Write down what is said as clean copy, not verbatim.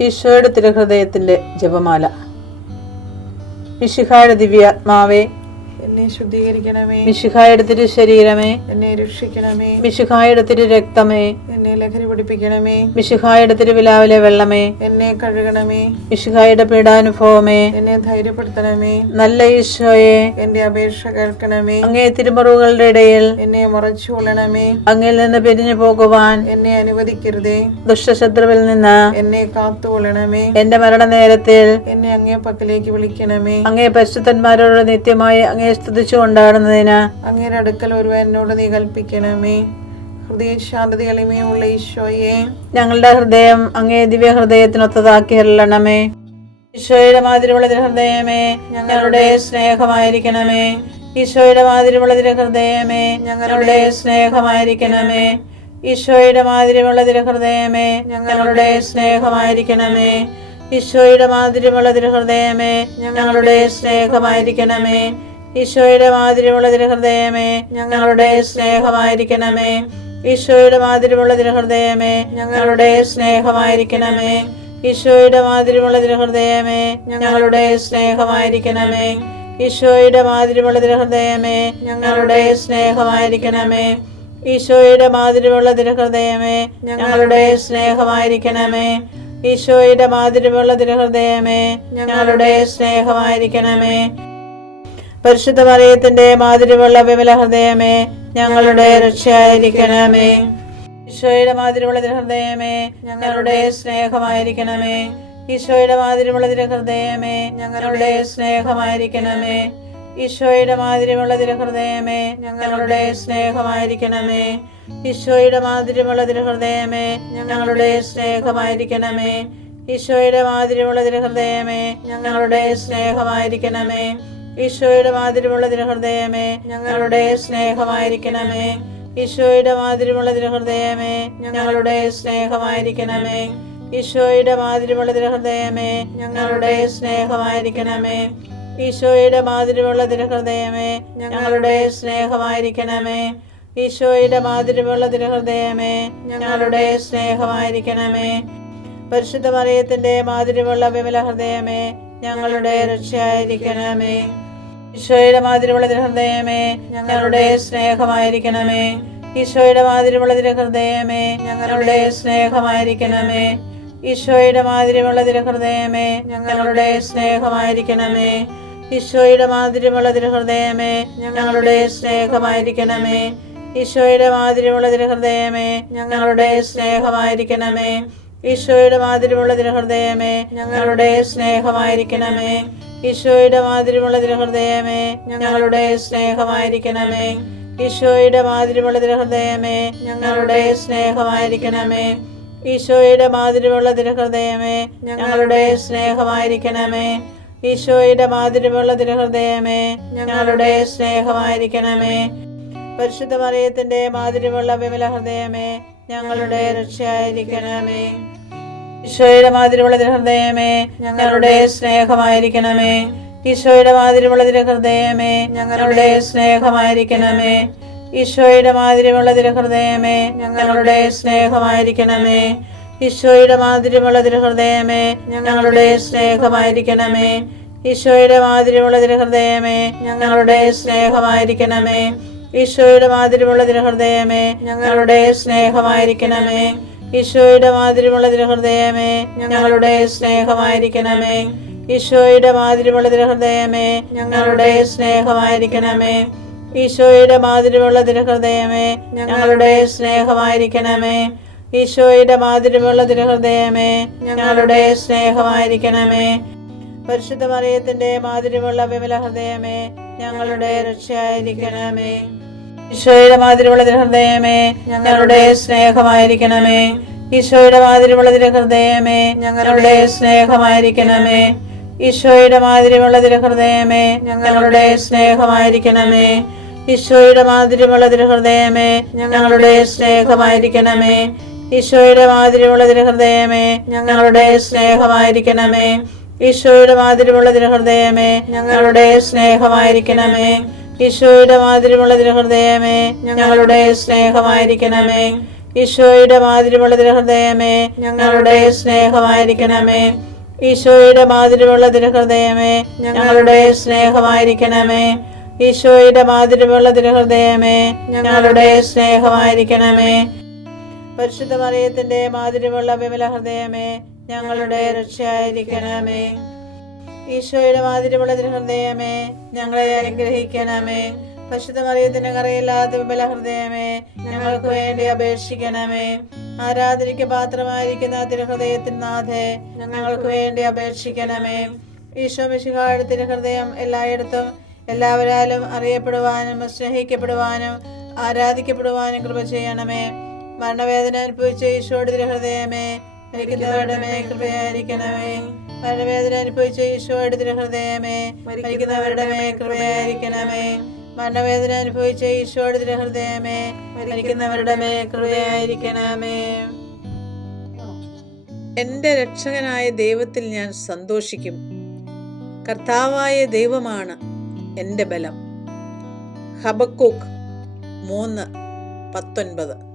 ഈശോയുടെ തിരുഹൃദയത്തിന്റെ ജപമാല. മിശിഹായുടെ ദിവ്യാത്മാവേ, എന്നെ ശുദ്ധീകരിക്കണമേ. മിശിഹായുടെ തിരു ശരീരമേ, എന്നെ രക്ഷിക്കണമേ. മിശിഹായുടെ തിരു രക്തമേ, എന്നെ ലഹരി പിടിപ്പിക്കണമേ. മിശിഹായുടെ തിരുവിലാവിലെ വെള്ളമേ, എന്നെ കഴുകണമേ. മിശിഹായുടെ പീഡാനുഭവമേ, എന്നെ ധൈര്യപ്പെടുത്തണമേ. നല്ല ഈശോയെ, എന്റെ അപേക്ഷ കേൾക്കണമേ. അങ്ങേ തിരുമുറിവുകളുടെ ഇടയിൽ എന്നെ മറച്ചു കൊള്ളണമേ. അങ്ങിൽ നിന്ന് പിരിഞ്ഞു പോകുവാൻ എന്നെ അനുവദിക്കരുതേ. ദുഷ്ടശത്രുവിൽ നിന്ന് എന്നെ കാത്തുകൊള്ളണമേ. എന്റെ മരണനേരത്തിൽ എന്നെ അങ്ങേ പക്കലേക്ക് വിളിക്കണമേ. അങ്ങേ പരിശുദ്ധന്മാരോട് നിത്യമായി അങ്ങേ സ്തുതിച്ചു കൊണ്ടാടുന്നതിന് അങ്ങയുടെ അടുക്കൽ ഒരുവൻ എന്നോട് നീ കൽപ്പിക്കണമേ. ഹൃദയ ശാന്തത എളിമയുള്ള ഈശോയെ, ഞങ്ങളുടെ ഹൃദയം അങ്ങേ ദിവ്യ ഹൃദയത്തിനൊത്തതാക്കി അരുളണമേ. ഈശോയുടെ മാതിരിയുള്ള ഹൃദയമേ, ഞങ്ങളുടെ സ്നേഹമായിരിക്കണമേ. ഈശോയുടെ മാതിരിയുള്ള ഹൃദയമേ, ഞങ്ങളുടെ സ്നേഹമായിരിക്കണമേ. ഈശോയുടെ മാതിരിയുള്ള ഹൃദയമേ, ഞങ്ങളുടെ സ്നേഹമായിരിക്കണമേ. ഈശോയുടെ മാതിരിയുള്ള ഹൃദയമേ, ഞങ്ങളുടെ സ്നേഹമായിരിക്കണമേ. ഈശോയുടെ മാതിരിയുള്ള ഹൃദയമേ, ഞങ്ങളുടെ സ്നേഹമായിരിക്കണമേ. ഈശോയുടെ മാതിരിയുള്ള ഹൃദയമേ, ഞങ്ങളുടെ സ്നേഹമായിരിക്കണമേ. ഈശോയുടെ മാതിരിയുള്ള ഹൃദയമേ, ഞങ്ങളുടെ സ്നേഹമായിരിക്കണമേ. ഈശോയുടെ മാതിരിയുള്ള ഹൃദയമേ, ഞങ്ങളുടെ സ്നേഹമായിരിക്കണമേ. ഈശോയുടെ മാതിരിയുള്ള ഹൃദയമേ, ഞങ്ങളുടെ സ്നേഹമായിരിക്കണമേ. ഈശോയുടെ മാതിരിയുള്ള ഹൃദയമേ, ഞങ്ങളുടെ സ്നേഹമായിരിക്കണമേ. പരിശുദ്ധ മറിയത്തിന്റെ മാതിരിയുള്ള വിമല ഹൃദയമേ, ഞങ്ങളുടെ രക്ഷയായിരിക്കണമേ. ഈശോയുടെ മാതിരിയുള്ള ഹൃദയമേ, ഞങ്ങളുടെ സ്നേഹമായിരിക്കണമേ. ഈശോയുടെ മാതിരിയുള്ള ഹൃദയമേ, ഞങ്ങളുടെ സ്നേഹമായിരിക്കണമേ. ഈശോയുടെ മാതിരിയുള്ള ഹൃദയമേ, ഞങ്ങളുടെ സ്നേഹമായിരിക്കണമേ. ഈശോയുടെ മാതിരിയുള്ള ഹൃദയമേ, ഞങ്ങളുടെ സ്നേഹമായിരിക്കണമേ. ഈശോയുടെ മാതിരിയുള്ള ഹൃദയമേ, ഞങ്ങളുടെ സ്നേഹമായിരിക്കണമേ. ഈശോയുടെ മാതിരിയുള്ള ഹൃദയമേ, ഞങ്ങളുടെ സ്നേഹമായിരിക്കണമേ. ഈശോയുടെ മാതിരിയുള്ള ഹൃദയമേ, ഞങ്ങളുടെ സ്നേഹമായിരിക്കണമേ. ഈശോയുടെ മാതിരിയുള്ള ഹൃദയമേ, ഞങ്ങളുടെ സ്നേഹമായിരിക്കണമേ. ഈശോയുടെ മാതിരിയുള്ള ഹൃദയമേ, ഞങ്ങളുടെ സ്നേഹമായിരിക്കണമേ. ഈശോയുടെ മാതിരിയുള്ള ഹൃദയമേ, ഞങ്ങളുടെ സ്നേഹമായിരിക്കണമേ. പരിശുദ്ധ മറിയത്തിന്റെ മാതിരിയുള്ള വിമല ഹൃദയമേ, ഞങ്ങളുടെ രക്ഷയായിരിക്കണമേ. ഈശോയുടെ മാതിരിയുള്ള ഹൃദയമേ, ഞങ്ങളുടെ സ്നേഹമായിരിക്കണമേ. ഈശോയുടെ മാതിരിയുള്ള ഹൃദയമേ, ഞങ്ങളുടെ സ്നേഹമായിരിക്കണമേ. ഈശോയുടെ മാതിരിയുള്ള ഹൃദയമേ, ഞങ്ങളുടെ സ്നേഹമായിരിക്കണമേ. ഈശോയുടെ മാതിരിയുള്ള ഹൃദയമേ, ഞങ്ങളുടെ സ്നേഹമായിരിക്കണമേ. ഈശോയുടെ മാതിരിയുള്ള ഹൃദയമേ, ഞങ്ങളുടെ സ്നേഹമായിരിക്കണമേ. ഈശോയുടെ മാതിരിയുള്ള ഹൃദയമേ, ഞങ്ങളുടെ സ്നേഹമായിരിക്കണമേ. ഈശോയുടെ മാതിരിയുള്ള ഹൃദയമേ, ഞങ്ങളുടെ സ്നേഹമായിരിക്കണമേ. ഈശോയുടെ മാതിരിയുള്ള ഹൃദയമേ, ഞങ്ങളുടെ സ്നേഹമായിരിക്കണമേ. ഈശോയുടെ മാതിരിയുള്ള ഹൃദയമേ, ഞങ്ങളുടെ സ്നേഹമായിരിക്കണമേ. ഈശോയുടെ മാതിരിയുള്ള ഹൃദയമേ, ഞങ്ങളുടെ സ്നേഹമായിരിക്കണമേ. പരിശുദ്ധ മറിയത്തിന്റെ മാതിരിയുള്ള വിമല ഹൃദയമേ, ഞങ്ങളുടെ രക്ഷയായിരിക്കണമേ. ഈശോയുടെ മാതിരിയുള്ള ഹൃദയമേ, ഞങ്ങളുടെ സ്നേഹമായിരിക്കണമേ. ഈശോയുടെ മാതിരിയുള്ള ഹൃദയമേ, ഞങ്ങളുടെ സ്നേഹമായിരിക്കണമേ. ഈശോയുടെ മാതിരിയുള്ള ഹൃദയമേ, ഞങ്ങളുടെ സ്നേഹമായിരിക്കണമേ. ഈശോയുടെ മാതിരിയുള്ള ഹൃദയമേ, ഞങ്ങളുടെ സ്നേഹമായിരിക്കണമേ. ഈശോയുടെ മാതിരിയുള്ള ഹൃദയമേ, ഞങ്ങളുടെ സ്നേഹമായിരിക്കണമേ. ഈശോയുടെ മാതിരിയുള്ള ഹൃദയമേ, ഞങ്ങളുടെ സ്നേഹമായിരിക്കണമേ. ഈശോയുടെ മാതിരിയുള്ള ഹൃദയമേ, ഞങ്ങളുടെ സ്നേഹമായിരിക്കണമേ. ഈശോയുടെ മാതിരിയുള്ള ഹൃദയമേ, ഞങ്ങളുടെ സ്നേഹമായിരിക്കണമേ. ഈശോയുടെ മാതിരിയുള്ള ഹൃദയമേ, ഞങ്ങളുടെ സ്നേഹമായിരിക്കണമേ. ഈശോയുടെ മാതിരിയുള്ള ഹൃദയമേ, ഞങ്ങളുടെ സ്നേഹമായിരിക്കണമേ. പരിശുദ്ധ മറിയത്തിന്റെ മാതിരിയുള്ള വിമല ഹൃദയമേ, ഞങ്ങളുടെ രക്ഷയായിരിക്കണമേ. ഈശോയുടെ മാതിരിയുള്ള ഹൃദയമേ, ഞങ്ങളുടെ സ്നേഹമായിരിക്കണമേ. ഈശോയുടെ മാതിരിയുള്ള ഹൃദയമേ, ഞങ്ങളുടെ സ്നേഹമായിരിക്കണമേ. ഈശോയുടെ മാതിരിയുള്ള ഹൃദയമേ, ഞങ്ങളുടെ സ്നേഹമായിരിക്കണമേ. ഈശോയുടെ മാതിരിയുള്ള ഹൃദയമേ, ഞങ്ങളുടെ സ്നേഹമായിരിക്കണമേ. ഈശോയുടെ മാതിരിയുള്ള ഹൃദയമേ, ഞങ്ങളുടെ സ്നേഹമായിരിക്കണമേ. ഈശോയുടെ മാതിരിയുള്ള ഹൃദയമേ, ഞങ്ങളുടെ സ്നേഹമായിരിക്കണമേ. ഈശോയുടെ മാതിരിയുള്ള ഹൃദയമേ, ഞങ്ങളുടെ സ്നേഹമായിരിക്കണമേ. ഈശോയുടെ മാതിരിയുള്ള തിരുഹൃദയമേ ഞങ്ങളുടെ സ്നേഹമായിരിക്കണമേ. ഈശോയുടെ മാതിരിയുള്ള തിരുഹൃദയമേ ഞങ്ങളുടെ സ്നേഹമായിരിക്കണമേ. ഈശോയുടെ മാതിരിയുള്ള തിരുഹൃദയമേ ഞങ്ങളുടെ സ്നേഹമായിരിക്കണമേ. പരിശുദ്ധ മറിയത്തിന്റെ മാതിരിയുള്ള വിമല ഹൃദയമേ ഞങ്ങളുടെ രക്ഷയായിരിക്കണമേ. ഈശോയുടെ മാതിരിയുള്ള തിരുഹൃദയമേ ഞങ്ങളെ അനുഗ്രഹിക്കണമേ. പരിശുദ്ധ മറിയത്തിന്റെ കറയില്ലാത്ത വിമല ഹൃദയമേ ഞങ്ങൾക്ക് വേണ്ടി അപേക്ഷിക്കണമേ. ആരാധനയ്ക്ക് പാത്രമായിരിക്കുന്ന തിരുഹൃദയത്തിൻ നാഥേ ഞങ്ങൾക്ക് വേണ്ടി അപേക്ഷിക്കണമേ. ഈശോ മിശിഹായുടെ തിരുഹൃദയം എല്ലായിടത്തും എല്ലാവരാലും അറിയപ്പെടുവാനും സ്നേഹിക്കപ്പെടുവാനും ആരാധിക്കപ്പെടുവാനും കൃപ ചെയ്യണമേ. മരണവേദന അനുഭവിച്ച ഈശോയുടെ തിരുഹൃദയമേ മരിക്കുന്നവരുടെ മേൽ കൃപയായിരിക്കണമേ. മരണവേദന അനുഭവിച്ച ഈശോയുടെ തിരുഹൃദയമേ മരിക്കുന്നവരുടെ മേൽ കൃപയായിരിക്കണമേ. മരണവേദന അനുഭവിച്ച ഈശോയുടെ തിരുഹൃദയമേ മരിക്കുന്നവരുടെ മേൽ കൃപയായിരിക്കണമേ. എൻ്റെ രക്ഷകനായ ദൈവത്തിൽ ഞാൻ സന്തോഷിക്കും. കർത്താവായ ദൈവമാണ് എൻ്റെ ബലം. ഹബക്കൂക്ക് 3:19.